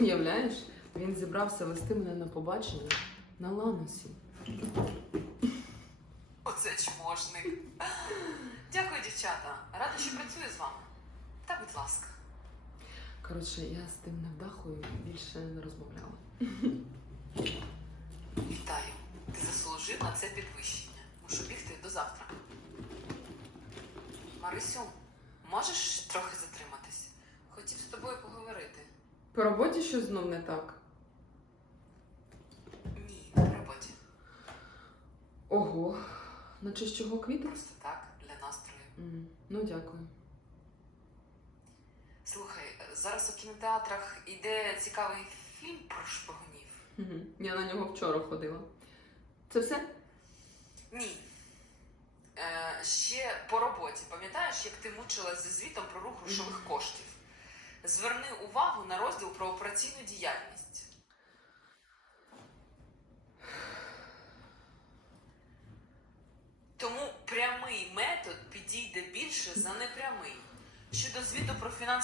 Уявляєш, він зібрався вести мене на побачення на ланосі. Оце чможник. Дякую, дівчата. Рада, що працюю з вами. Та, будь ласка. Коротше, я з тим невдахою більше не розмовляла. Вітаю. Ти заслужив на це підвищення. Мушу бігти до завтра. Марисю, можеш трохи затриматись? По роботі щось знов не так. Ні, на роботі. Ого, наче з чого квіти? Просто так, для настрою. М, Ну, дякую. Слухай, зараз у кінотеатрах іде цікавий фільм про шпигунів. Мгм. Я на нього вчора ходила. Це все? Ні. Е, ще по роботі. Пам'ятаєш, як ти мучилась зі звітом про рух грошових коштів? Зверни увагу на розділ про операційну діяльність. Тому прямий метод підійде більше за непрямий. Щодо звіту про фінансові